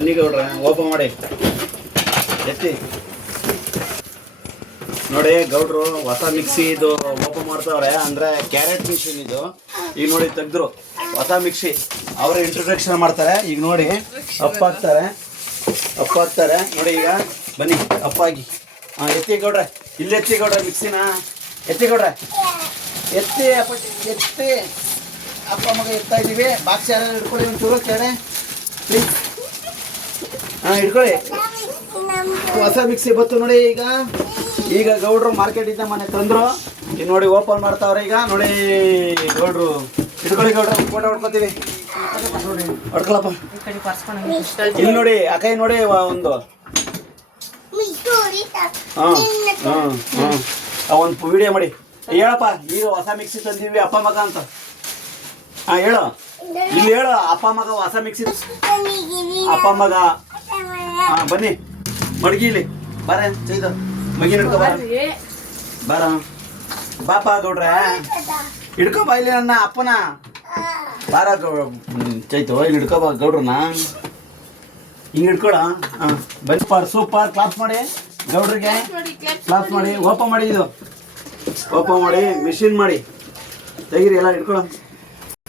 ಬನ್ನಿ ಗೌಡ್ರೆ ಓಪನ್ ಮಾಡಿ ಎತ್ತಿ ನೋಡಿ ಗೌಡ್ರು ಹೊಸ ಮಿಕ್ಸಿ ಇದು ಓಪನ್ ಮಾಡ್ತಾವ್ರೆ ಅಂದ್ರೆ ಕ್ಯಾರೆಟ್ ಮಿಷಿನ್ ಇದು ಈಗ ನೋಡಿ ತೆಗ್ದ್ರು ಹೊಸ ಮಿಕ್ಸಿ ಅವರೇ ಇಂಟ್ರೊಡಕ್ಷನ್ ಮಾಡ್ತಾರೆ ಈಗ ನೋಡಿ ಅಪ್ಪ ಹಾಕ್ತಾರೆ ನೋಡಿ ಈಗ ಬನ್ನಿ ಅಪ್ಪಾಗಿ ಎತ್ತಿ ಗೌಡ್ರೆ ಇಲ್ಲಿ ಎತ್ತಿ ಗೌಡ್ರೆ ಮಿಕ್ಸಿನ ಎತ್ತಿ ಗೌಡ್ರೆ ಎತ್ತಿ ಅಪ್ಪ ಎತ್ತಿ ಅಪ್ಪ ಮಗ ಎತ್ತಾ ಇದ್ದೀವಿ ಬಾಕ್ಸ್ ಯಾರು ಹಿಡ್ಕೊಳ್ಳಿ ಒಂಚೂರು ಕೇಳೆ ಪ್ಲೀಸ್ ಹಿಡ್ಕೊಳ್ಳಿ ಹೊಸ ಮಿಕ್ಸಿ ಬತ್ತು ನೋಡಿ ಈಗ ಗೌಡ್ರು ಮಾರ್ಕೆಟಿಂದ ಮನೆ ತಂದ್ರು ಈಗ ನೋಡಿ ಓಪನ್ ಮಾಡ್ತಾವ್ರೆ ಈಗ ನೋಡಿ ಗೌಡ್ರು ಹಿಡ್ಕೊಳ್ಳಿ ಗೌಡ್ರು ಫೋಟೋ ಹೊಡ್ಕೊತೀವಿ ಹೊಡ್ಕೊಳಪ್ಪ ಇಲ್ಲಿ ನೋಡಿ ಅಕೈ ನೋಡಿ ಒಂದು ಒಂದು ವಿಡಿಯೋ ಮಾಡಿ ಹೇಳಪ್ಪ ಈಗ ಹೊಸ ಮಿಕ್ಸಿ ತಂದೀವಿ ಅಪ್ಪ ಮಗ ಅಂತ ಹೇಳು ಇಲ್ಲಿ ಹೇಳು ಅಪ್ಪ ಮಗ ಹೊಸ ಮಿಕ್ಸಿ ಅಪ್ಪ ಮಗ ಬನ್ನಿ ಮಡಗಿ ಇಲ್ಲಿ ಬಾರ ಚೈತ ಮಗಿ ಹಿಡ್ಕೊ ಬಾರ ಬಾಪ ಗೌಡ್ರೆ ಹಿಡ್ಕೊ ಬಾ ಇಲ್ಲಿ ನನ್ನ ಅಪ್ಪನ ಬಾರ ಚೈತು ಇಲ್ಲಿ ಹಿಡ್ಕೊ ಬಾ ಗೌಡ್ರನ್ನ ಹಿಂಗೆ ಹಿಡ್ಕೊಳ ಬನ್ನಿ ಸೂಪರ್ ಕ್ಲಾಸ್ ಮಾಡಿ ಗೌಡ್ರಿಗೆ ಕ್ಲಾಸ್ ಮಾಡಿ ಓಪನ್ ಮಾಡಿ ಇದು ಓಪನ್ ಮಾಡಿ ಮಿಷಿನ್ ಮಾಡಿ ತೆಗೀರಿ ಎಲ್ಲ ಹಿಡ್ಕೊಳ